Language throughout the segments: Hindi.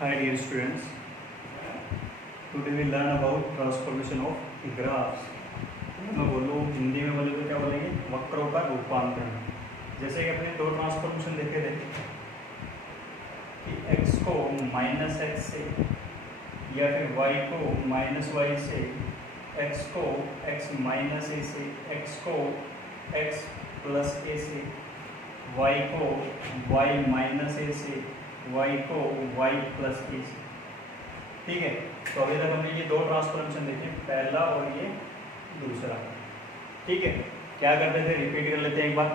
Hi dear students, today we learn about transformation of graphs. मैं बोलूँ हिंदी में बोले तो क्या बोलेंगे, वक्रों का रूपांतरण। जैसे कि अपने दो ट्रांसफॉर्मेशन देखे थे कि x को -x से या फिर y को -y से, x को x - a से, x को x + a से, y को y - a से, y को y + a से। ठीक है, तो अभी तक हमने ये दो ट्रांसफॉर्मेशन देखे, पहला और ये दूसरा। ठीक है, क्या करते थे, रिपीट कर लेते हैं एक बार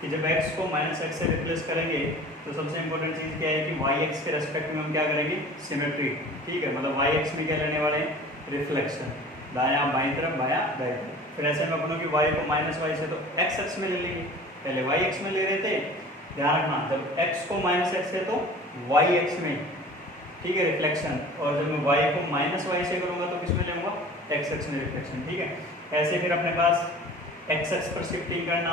कि जब x को -x से रिप्लेस करेंगे तो सबसे इंपॉर्टेंट चीज़ क्या है कि y(x) के रेस्पेक्ट में हम क्या करेंगे, सिमेट्री। ठीक है, मतलब y(x) में क्या लेने वाले हैं, रिफ्लेक्शन, दायां बाईं तरफ, बायां दाईं तरफ। फिर ऐसे में अपनों की y को -y से तो x में ले लेंगे, पहले y(x) में ले रहे थे। ध्यान रखना, जब x को -x है तो y(x) में, ठीक है, रिफ्लेक्शन, और जब मैं y को -y से करूंगा तो किस में लूंगा, x में रिफ्लेक्शन। ठीक है, ऐसे फिर अपने पास x पर शिफ्टिंग करना,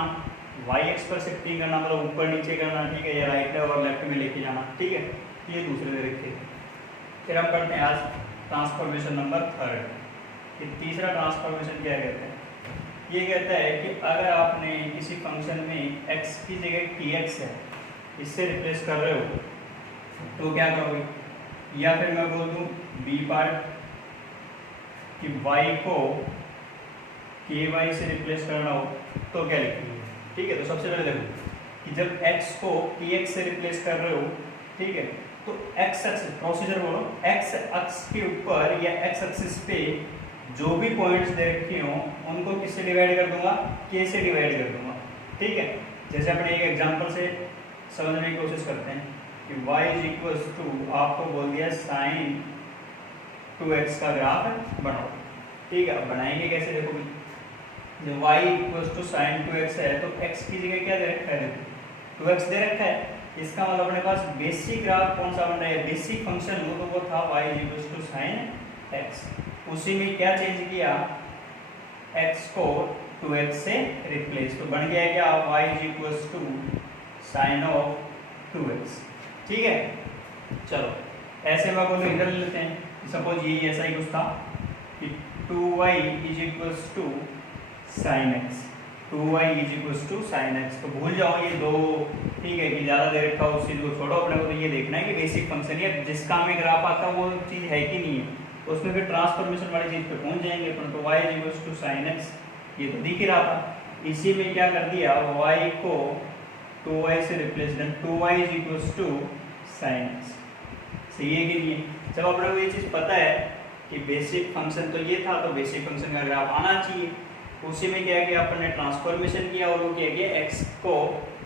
y पर शिफ्टिंग करना, मतलब ऊपर नीचे करना। ठीक है, या राइट और लेफ्ट में लेके जाना। ठीक है, ये दूसरे तरीके। फिर हम करते हैं आज ट्रांसफॉर्मेशन नंबर 3। ये तीसरा ट्रांसफॉर्मेशन क्या कहते हैं, ये कहता है कि अगर आपने किसी फंक्शन में x की जगह tx है, इससे रिप्लेस कर रहे हो तो क्या करोगे, या फिर मैं बोल दूं बी पार्ट कि y को ky से रिप्लेस करना हो तो क्या लिखेंगे। ठीक है, तो सबसे पहले देखो कि जब x को tx से रिप्लेस कर रहे हो, ठीक है, तो x एक्सिस, प्रोसीजर बोलो, x अक्ष के ऊपर या x एक्सिस पे जो भी पॉइंट्स दे रखे हो उनको किससे डिवाइड कर दूंगा, k से डिवाइड कर दूंगा। ठीक है, जैसे अपने एक एग्जांपल से समझने की कोशिश करते हैं कि y = आपको बोल दिया sin 2x का ग्राफ बनाओ। ठीक है, अब बनाएंगे कैसे, देखो भी जब y = sin 2x है तो x की जगह क्या दे रखा है, देखो 2x दे रखा है। इसका मतलब अपने पास बेसिक ग्राफ कौन सा बन रहा है, बेसिक फंक्शन हो तो वो था y = sin x। उसी में क्या चेंज किया, x को 2x से रिप्लेस, तो बन गया क्या, y = sin of 2x। ठीक है, चलो ऐसे में बोलो इधर लेते हैं, सपोज ये ऐसा ही कुछ था कि 2y = sin x, 2y = sin x। तो भूल जाओ ये दो, ठीक है, कि ज़्यादा दे रखा हो उसी को छोड़ो, अपने को तो ये देखना है कि बेसिक फंक्शन है जिस काम में ग्राफ आता है वो चीज़ है कि नहीं है, उसमें फिर ट्रांसफॉर्मेशन वाली चीज़ पे पहुंच जाएंगे अपन। तो y = sin x ये तो दिख ही रहा था, इसी में क्या कर दिया, y को 2y से replace, then 2y = sin x। सही है कि नहीं। जब अपने को ये चीज़ पता है कि बेसिक फंक्शन तो ये था, तो बेसिक फंक्शन का ग्राफ आना चाहिए। उसी में क्या किया, अपन ने ट्रांसफॉर्मेशन किया और वो क्या किया, x को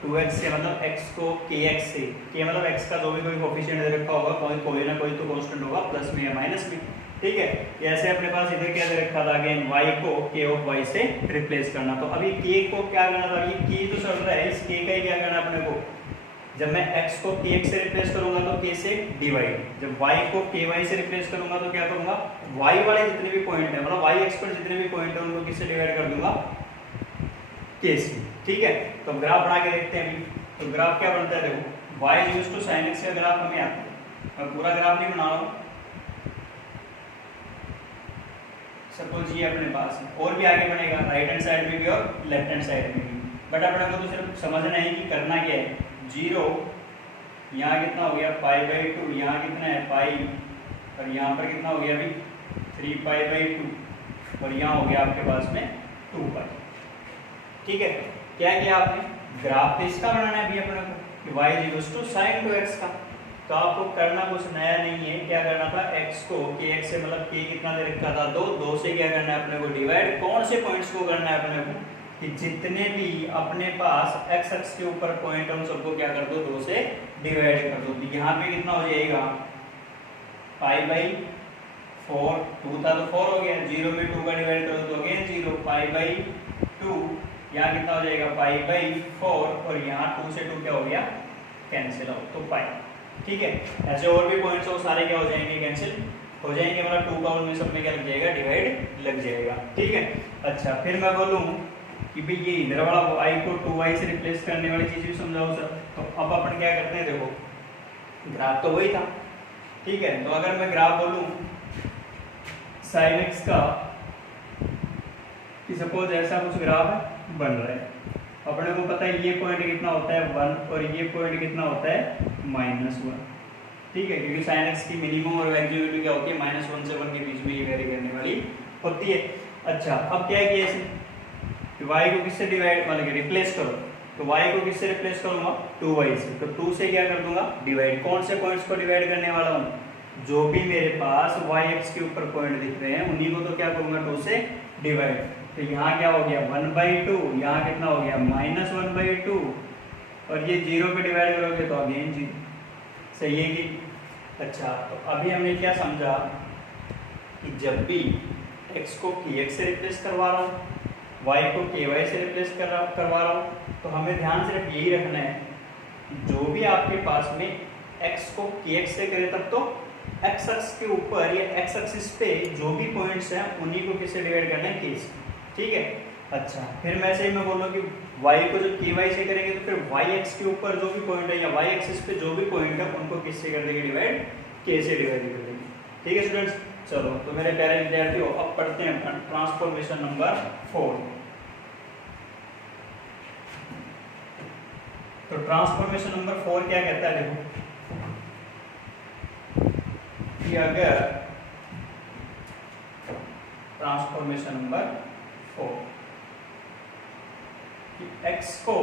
2x से, मतलब x को kx से, k मतलब x का जो भी कोई कोफिशिएंट दे रखा होगा, कोई ना कोई तो कांस्टेंट होगा, प्लस में या माइनस में। ठीक है, ऐसे अपने पास इधर क्या दे रखा था, अगेन y को k(y) से रिप्लेस करना। तो अभी k को क्या करना था, ये k तो चल रहा है, इस k का ही क्या करना अपने को, जब मैं x को kx से रिप्लेस करूंगा तो k से डिवाइड, जब y को ky से रिप्लेस करूंगा तो क्या करूंगा, y वाले जितने भी पॉइंट है, मतलब y एक्स पर जितने भी पॉइंट है उनको किससे डिवाइड कर दूंगा, k से। ठीक है, तो ग्राफ बना के देखते हैं अभी। तो ग्राफ क्या बनता है, देखो y = sin x का ग्राफ हमें आता है। मैं पूरा ग्राफ नहीं बना रहा हूँ, सपोज ये अपने पास है, और भी आगे बनेगा, राइट हैंड साइड में भी और लेफ्ट हैंड साइड में भी, बट अपने को तो सिर्फ समझना है कि करना क्या है। 0 यहाँ कितना हो गया, π/2, यहाँ कितना है पाई, और यहाँ पर कितना हो गया अभी 3π/2, और यहाँ हो गया आपके पास में 2π। ठीक है, क्या किया आपने, ग्राफ तो इसका बनाना है अभी अपने को कि y = sin 2x का। तो आपको करना कुछ नया नहीं है, क्या करना था, x को kx से, मतलब k कितना दे रखा था, 2 से क्या करना है अपने को, डिवाइड। कौन से पॉइंट्स को करना है अपने को, कि जितने भी अपने पास x अक्ष के ऊपर पॉइंट है उन सबको क्या कर दो, 2 से डिवाइड कर दो। तो यहाँ पे कितना हो जाएगा, π/4, 2 था तो 4 हो गया, 0 में 2 का डिवाइड करो तो अगेन 0, π/2, यहाँ कितना हो जाएगा π/4, और यहाँ 2 से 2 क्या हो गया, कैंसिल आउट, तो पाई। ठीक है, ऐसे और भी पॉइंट्स हो सारे क्या हो जाएंगे, कैंसिल हो जाएंगे, मतलब 2 का उनमें सब में क्या लग जाएगा, डिवाइड लग जाएगा। ठीक है, अच्छा फिर मैं बोलूँ कि भाई ये इधर वाला y को 2y से रिप्लेस करने वाली चीज भी समझाओ सर। तो अब अपन क्या करते हैं, देखो ग्राफ तो वही था, ठीक है, तो अगर मैं ग्राफ बोलूं साइन एक्स का कि सपोज ऐसा कुछ ग्राफ है बन रहा है, अपने को पता है ये पॉइंट कितना होता है 1 और ये पॉइंट कितना होता है -1, ठीक है, क्योंकि साइन एक्स की मिनिमम और मैक्सिमम वैल्यू क्या होती है -1 से 1 के बीच में ये वेरी करने वाली होती है। अच्छा, अब क्या है कि ऐसे कि y को किससे डिवाइड मतलब कि रिप्लेस करो, तो y को किससे रिप्लेस करूंगा 2y से, तो 2 से क्या कर दूंगा डिवाइड, कौन से पॉइंट्स को डिवाइड करने वाला हूँ, जो भी मेरे पास y एक्स के ऊपर पॉइंट दिख रहे हैं उन्हीं को तो क्या करूंगा 2 से डिवाइड। तो यहाँ क्या हो गया 1/2, यहाँ कितना हो गया -1/2 और ये 0 पे डिवाइड करोगे तो अगेन 0, सही है कि। अच्छा, तो अभी हमने क्या समझा कि जब भी x को kx से रिप्लेस करवा रहा हूँ, y को ky से रिप्लेस करवा रहा हूँ, तो हमें ध्यान सिर्फ यही रखना है जो भी आपके पास में x को kx से करे तब तो x अक्ष के ऊपर या x एक्सिस पे जो भी पॉइंट्स हैं उन्हीं को किससे डिवाइड करना है k से, ठीक है। अच्छा, फिर मैं से मैं बोलूँ कि y को जब ky से करेंगे तो फिर y एक्स के ऊपर जो भी पॉइंट है या y एक्सिस पे जो भी पॉइंट है उनको किससे कर देंगे डिवाइड, k से डिवाइड कर देंगे, ठीक है स्टूडेंट्स। चलो, तो मेरे प्यारे विद्यार्थियों अब पढ़ते हैं ट्रांसफॉर्मेशन नंबर 4। तो ट्रांसफॉर्मेशन नंबर 4 क्या कहता है, देखो कि अगर ट्रांसफॉर्मेशन नंबर 4 कि x को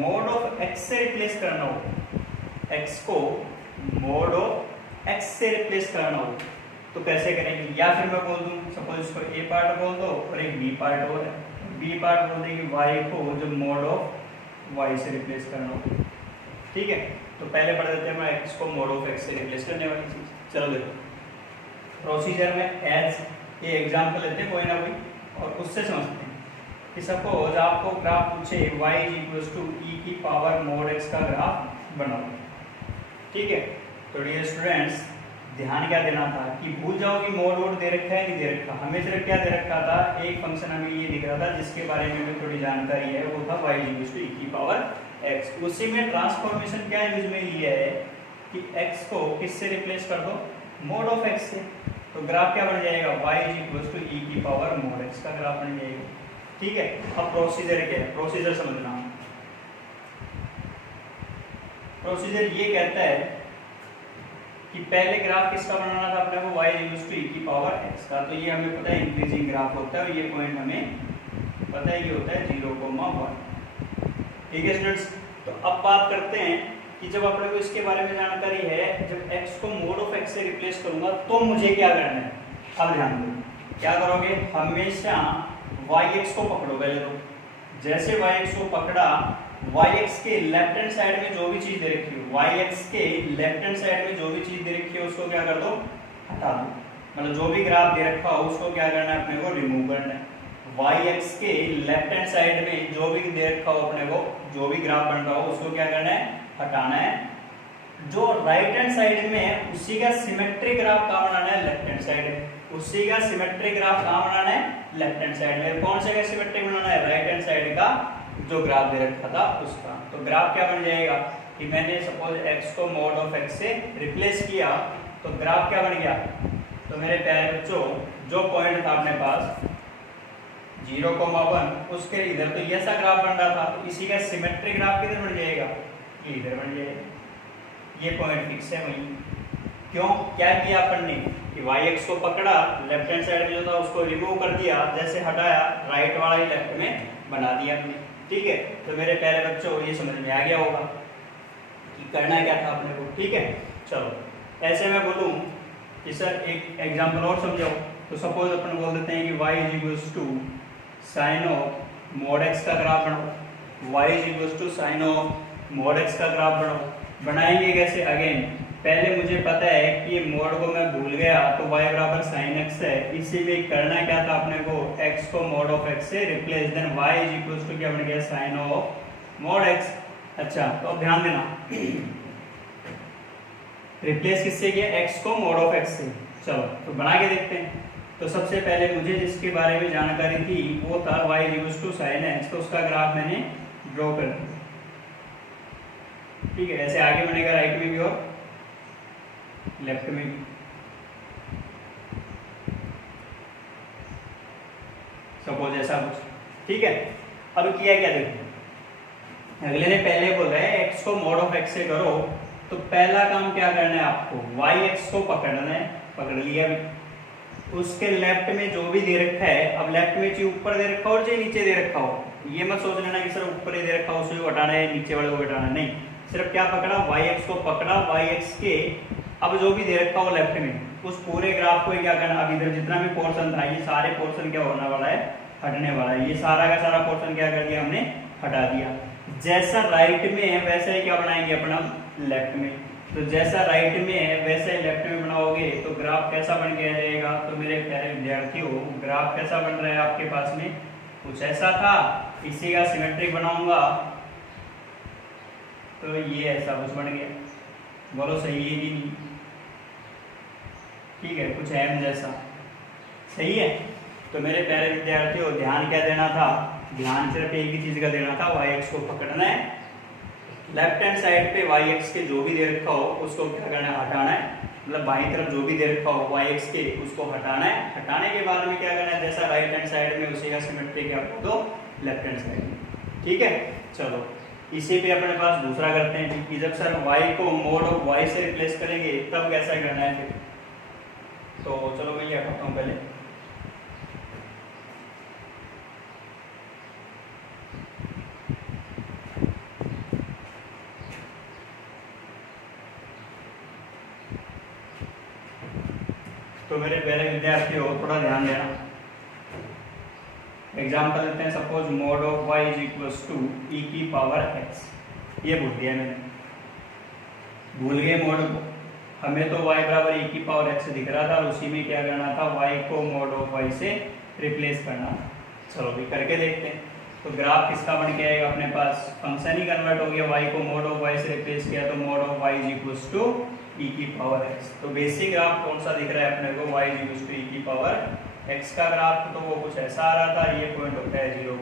मोड ऑफ x से रिप्लेस करना हो, x को मोड ऑफ x से रिप्लेस करना हो तो कैसे करेंगे, या फिर मैं बोल दूं सपोज इसको a पार्ट बोल दो और एक b पार्ट और है, b पार्ट बोल देंगे y को जब मोड ऑफ y से रिप्लेस करना हो, ठीक है। तो पहले पढ़ देते हैं मैं x को मोड ऑफ x से रिप्लेस करने वाली चीज। चलो देखो प्रोसीजर में एज ये एग्जांपल लेते हैं कोई ना कोई और उससे समझते हैं कि सपोज आपको ग्राफ पूछे y e की पावर मोड x का ग्राफ बनाओ, ठीक है। तो डियर स्टूडेंट्स ध्यान क्या देना था कि भूल जाओ कि मोड वोड दे रखा है नहीं दे रखा, हमें सिर्फ क्या दे रखा था, एक फंक्शन हमें ये दिख रहा था जिसके बारे में भी थोड़ी जानकारी है, वो था y e की पावर x। उसी में ट्रांसफॉर्मेशन क्या यूज में लिया है कि x को किससे रिप्लेस कर दो, मोड ऑफ x से, तो ग्राफ क्या बन जाएगा y e की पावर मोड x का ग्राफ बन जाएगा, ठीक है। अब प्रोसीजर क्या है, प्रोसीजर समझना। प्रोसीजर ये कहता है कि पहले ग्राफ किसका बनाना था अपने को, y e की पावर x का, तो ये हमें पता है इंक्रीजिंग ग्राफ होता है और ये पॉइंट हमें पता है ये होता है 0,1, ठीक है स्टूडेंट्स। तो अब बात करते हैं कि जब अपने को इसके बारे में जानकारी है, जब x को मोड ऑफ x से रिप्लेस करूंगा तो मुझे क्या करना है, अब ध्यान दो क्या करोगे, हमेशा y x को पकड़ो पहले, तो जैसे y x को पकड़ा y x के लेफ्ट हैंड साइड में जो भी चीज दे रखी हो, y x के लेफ्ट हैंड साइड में जो भी चीज दे रखी है उसको क्या कर दो, हटा दो, मतलब जो भी ग्राफ दे रखा हो उसको क्या करना है अपने को रिमूव करना है। y x के लेफ्ट हैंड साइड में जो भी दे रखा हो अपने को, जो भी ग्राफ बन रहा हो उसको क्या करना है, हटाना है। जो राइट हैंड साइड में है उसी का सिमेट्रिक ग्राफ कहाँ बनाना है, लेफ्ट हैंड साइड है, उसी का सिमेट्रिक ग्राफ कहाँ बनाना है, लेफ्ट हैंड साइड में। कौन से का सिमेट्रिक बनाना है, राइट हैंड साइड का जो ग्राफ दे रखा था उसका। तो ग्राफ क्या बन जाएगा कि मैंने सपोज x को मोड ऑफ x से रिप्लेस किया तो ग्राफ क्या बन गया, तो मेरे प्यारे बच्चों जो पॉइंट था अपने पास 0,1 उसके इधर तो ये ऐसा ग्राफ बन रहा था, तो इसी का सिमेट्रिक ग्राफ किधर बन जाएगा, ये इधर बन जाएगा, ये पॉइंट फिक्स है वहीं। क्यों, क्या किया अपन ने कि y x को पकड़ा, लेफ्ट हैंड साइड में जो था उसको रिमूव कर दिया, जैसे हटाया राइट वाला ही लेफ्ट में बना दिया हमने, ठीक है। तो मेरे प्यारे बच्चों ये समझ में आ गया होगा कि करना क्या था अपने को, ठीक है। चलो ऐसे मैं बोलूं कि सर एक एग्जांपल और समझाओ, तो सपोज अपन बोल देते हैं कि y sin of mode x का ग्राफ बनाओ, y sin of mode x का ग्राफ बनाओ। बनाएंगे कैसे, अगेन पहले मुझे पता है कि ये मोड को मैं भूल गया तो y बराबर sin x है, इसीलिए करना क्या था अपने को, x को मोड ऑफ x से रिप्लेस, देन y क्या बन गया sin ऑफ मोड x। अच्छा, तो अब ध्यान देना रिप्लेस किससे किया, x को मोड ऑफ x से। चलो तो बना के देखते हैं। तो सबसे पहले मुझे जिसके बारे में जानकारी थी वो था y sin x, तो उसका ग्राफ मैंने ड्रॉ कर दिया, ठीक है। ऐसे आगे बनेगा राइट में भी और लेफ्ट में, सपोज ऐसा कुछ, ठीक है। अब किया क्या देखो, अगले ने पहले बोला है x को मॉड ऑफ x से करो, तो पहला काम क्या करना है आपको, yx को पकड़ना है, पकड़ लिया अभी। उसके लेफ्ट में जो भी दे रखा है, अब लेफ्ट में चाहे ऊपर दे रखा हो और चाहे नीचे दे रखा हो, ये मत सोच लेना कि सिर्फ ऊपर ही दे रखा हो उसे हटाना है, नीचे वाले को हटाना नहीं, सिर्फ क्या पकड़ा, yx को पकड़ा, yx के अब जो भी दे रखा हो लेफ्ट में, उस पूरे ग्राफ को क्या करना, अब इधर जितना भी पोर्शन था, ये सारे पोर्शन क्या होने वाला है, हटने वाला है। ये सारा का सारा पोर्शन क्या कर दिया हमने, हटा दिया। जैसा राइट में है वैसा ही क्या बनाएंगे अपना लेफ्ट में, तो जैसा राइट में है वैसा ही लेफ्ट में बनाओगे तो ग्राफ कैसा बन के आ जाएगा। तो मेरे प्यारे विद्यार्थियों, ग्राफ कैसा बन रहा है आपके पास में, कुछ ऐसा था, इसी का सिमेट्रिक बनाऊंगा तो ये ऐसा कुछ बन गया, बोलो सही है कि नहीं, ठीक है, कुछ एम जैसा, सही है। तो मेरे प्यारे विद्यार्थियों ध्यान क्या देना था, ध्यान सिर्फ एक ही चीज का देना था, yx को पकड़ना है, लेफ्ट हैंड साइड पे yx के जो भी दे रखा हो उसको क्या करना है, हटाना है, मतलब बाईं तरफ जो भी दे रखा हो yx के उसको हटाना है। हटाने के बाद में क्या करना है, जैसा राइट हैंड साइड में उसी का सिमेट्री क्या कर दो लेफ्ट हैंड साइड में, ठीक है। चलो इसी पे अपने पास दूसरा करते हैं कि जब सर y को मोड ऑफ y से रिप्लेस करेंगे तब कैसा करना है फिर, तो चलो मैं ये हटाता हूँ पहले। तो मेरे प्यारे विद्यार्थियों थोड़ा ध्यान देना, एग्जाम्पल लेते हैं, suppose mod of y is equals to e की पावर x, ये भूल दिया मैंने, भूल गए मोड, हमें तो y बराबर e की पावर x दिख रहा था और उसी में क्या करना था, y को मोड ऑफ y से रिप्लेस करना था। चलो भी करके देखते हैं। तो ग्राफ किसका बन के आएगा, अपने पास फंक्शन ही कन्वर्ट हो गया, y को मोड ऑफ y से रिप्लेस किया तो mod of y is equals to e की पावर x। तो बेसिक ग्राफ कौन सा दिख रहा है अपने को, y is equals to e की पावर x का ग्राफ, तो वो कुछ ऐसा आ रहा था, ये पॉइंट होता है 0,